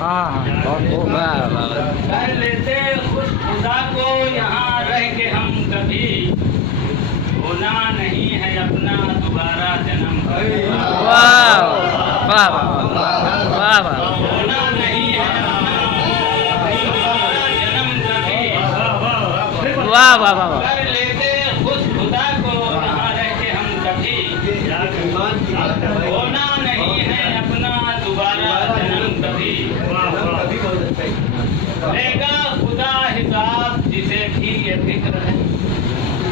वाह वाह कर लेते खुश खुदा को यहाँ रह के हम कभी होना नहीं है अपना दोबारा जन्म। वाह वाह वाह वाह होना नहीं है अपना दोबारा जन्म कभी। वाह वाह वाह कर लेते खुश खुदा को यहाँ रह के हम कभी होना नहीं है अपना दोबारा जन्म कभी। लेगा खुदा हिसाब जिसे भी ये फिक्र है।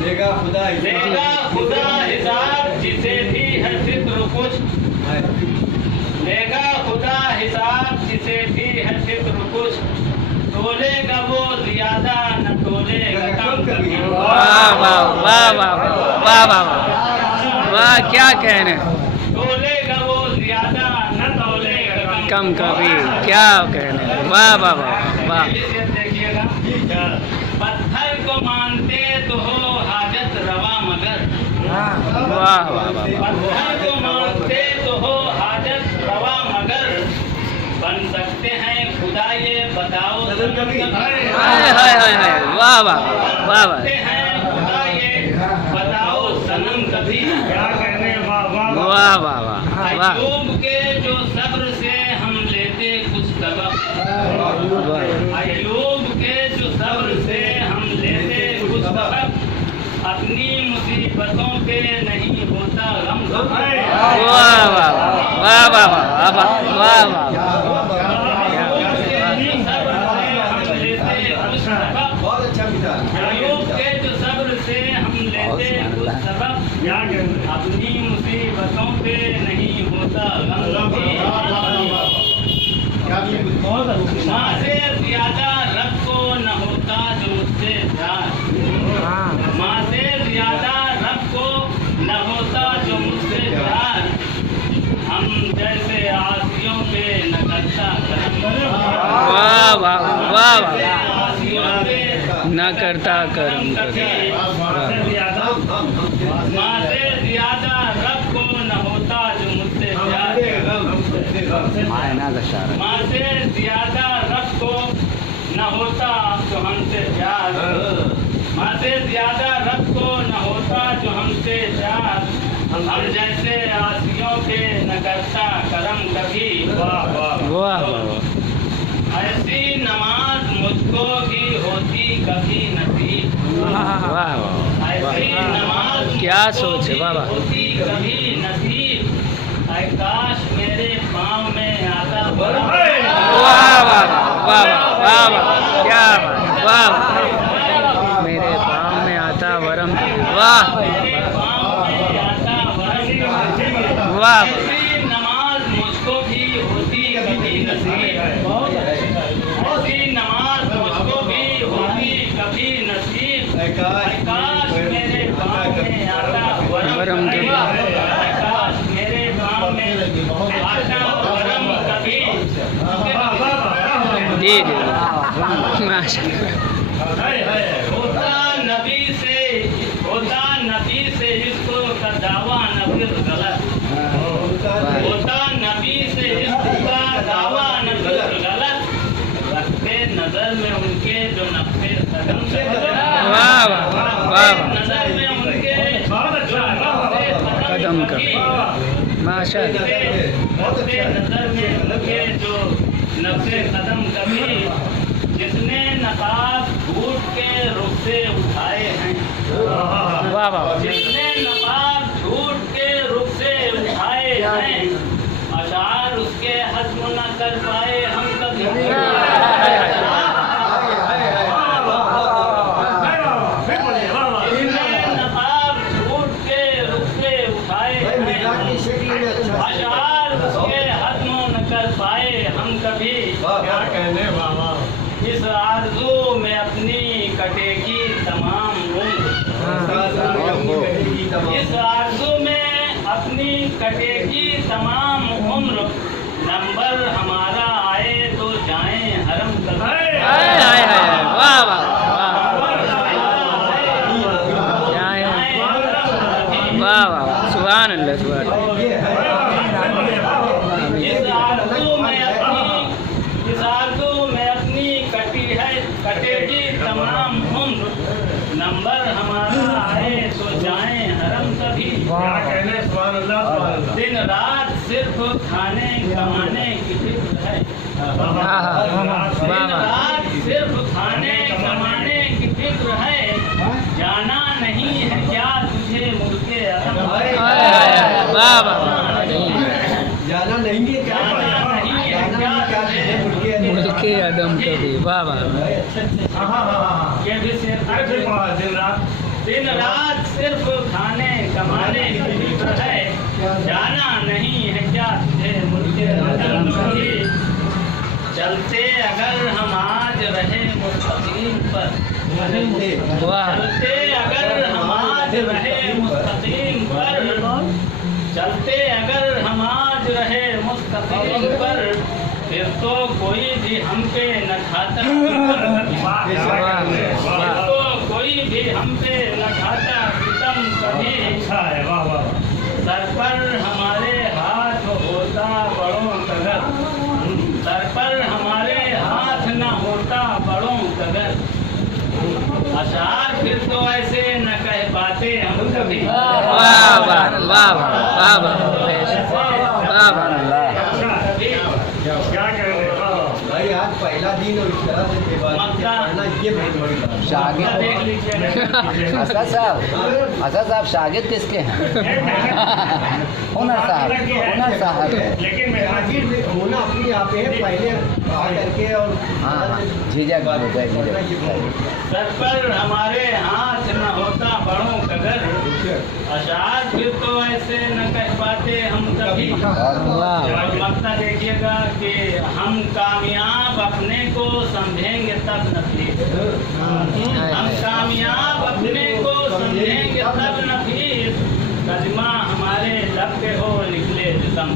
लेगा खुदा हिसाब जिसे भी है फिक्र कुछ। लेगा खुदा हिसाब जिसे भी है फिक्र कुछ। तोलेगा वो ज्यादा न तोलेगा कम कभी। वाह वाह वाह वाह वाह वाह वाह क्या कहने। तोलेगा वो ज्यादा न तोलेगा कम कभी क्या कहने। वाह वाह वाह वाह देखिएगा, पत्थर को मानते तो हो हाजत रवा मगर। वाह वाह वाह पत्थर को मानते तो हो हाजत रवा मगर। बन सकते हैं खुदा ये बताओ कभी। हाय हाय हाय हाय वाह वाह वाह वाह सकते हैं खुदा ये बताओ सनम कभी। क्या कहने वाह वाह वाह वाह वाह अय्यूब के जो सब्र से हम लेते कुछ सबक। अय्यूब के जो सब्र से हम लेते कुछ सबक। अपनी मुसीबतों पे नहीं होता गम। वाह वाह वाह वाह वाह वाह वाह वाह अय्यूब के जो सब्र से हम लेते कुछ सबक। अपनी मुसीबतों पे नहीं होता गम। माँ से ज्यादा रब को न होता जो मुझसे प्यार। माँ से ज्यादा रब को न होता जो मुझसे प्यार। हम जैसे आसियों पे न करता करम। वाह वाह वाह वाह आसियों पे न करता करम कभी। माँ से ज्यादा रब को न होता जो मुझसे प्यार। माँ से ज्यादा रब को न होता जो हमसे प्यार। माँ से ज्यादा रब को न होता जो हमसे प्यार। हम जैसे आसियों पे न करता करम कभी। वाह वाह ऐसी नमाज मुझको भी होती कभी नसीब। वाह वाह ऐसी नमाज क्या मुझको सोच है, भी वाह, वाह। होती कभी नसीब। ऐ काश मेरे पाँव में आता बड़ा। वाह वाह वाह वाह वाह क्या वाह मेरे पाँव में आता वरम। वाह मेरे पाँव में आता वरम। वाह ऐसी नमाज मुझको भी होती कभी नसीब। ऐसी नमाज मुझको भी होती कभी नसीब। ऐ काश मेरे पाँव में आता वरम वरम कभी। ऐ काश मेरे पाँव में आता वरम कभी। जी जी माशाल्लाह होता नबी से इसको का दावा न फिर गलत। होता नबी से इसका दावा न फिर गलत। रखते नजर में उनके जो नक्शे कदम से वाह वाह वाह नजर में उनके जो नक्शे कदम कर माशाल्लाह रखते नजर में उनके जो नक्शे कदम कभी। जिसने नकाब झूठ के रुख से उठाए हैं। वाह वाह जिसने नकाब झूठ के रुख से उठाए हैं। अशार उसके हज़्म न कर पाए हम कभी। जिसने नकाब झूठ के रुख से उठाए हैं। अशार उसके हज़्म न कर पाए हम कभी। क्या कहने बाबा। इस आरज़ू में अपनी कटेगी तमाम उम्र। इस आरज़ू में अपनी कटेगी तमाम उम्र। नंबर हमारा आए तो जाएं हरम कभी। हाय हाय हाय वाह वाह वाह वाह सुभान अल्लाह सुभान। इस आरज़ू में अपनी सिर्फ खाने कमाने की फिक्र है वाह दिन रात सिर्फ खाने कमाने की फिक्र है जाना नहीं है क्या तुझे मुल्के अदम वाह वाह जाना नहीं है क्या जाना नहीं है क्या तुझे मुल्के अदम कभी वाह वाह ये भी सिर्फ दिन रात सिर्फ खाने कमाने की फिक्र है जाना नहीं है क्या तुझे मुल्के अदम कभी चलते अगर हम आज रहे मुस्तकीम पर वाह चलते अगर हम आज रहे मुस्तकीम पर चलते अगर हम आज रहे मुस्तकीम पर फिर तो कोई भी हम पे न खाता फिर तो कोई भी हम पे न खाता सितम कभी सर पर हमारे हाथ होता बड़ों का घर सर पर हमारे हाथ न होता बड़ों का घर अशार फिर तो ऐसे न कह पाते हम कभी वाह वाह वाह वाह वाह वाह क्या कह रहे हैं भाई आज पहला दिन और इस तरह से दिवाली पढ़ना ये बहुत बड़ी बात है। शागिर्द देख लीजिए असद साहब शागिर्द किसके हैं? हुनर साहब लेकिन शागिर्द होना अपने आप है पहले आ करके और हाँ झिझक सर पर हमारे हाथ न होता बड़ों का घर अशार फिर तो ऐसे न कह पाते हम कभी और मक्ता देखिएगा कि हम कामयाब अपने को समझेंगे तब नफीस हम कामयाब अपने को समझेंगे तब नफीस कदमा हमारे लब पे हो निकले दम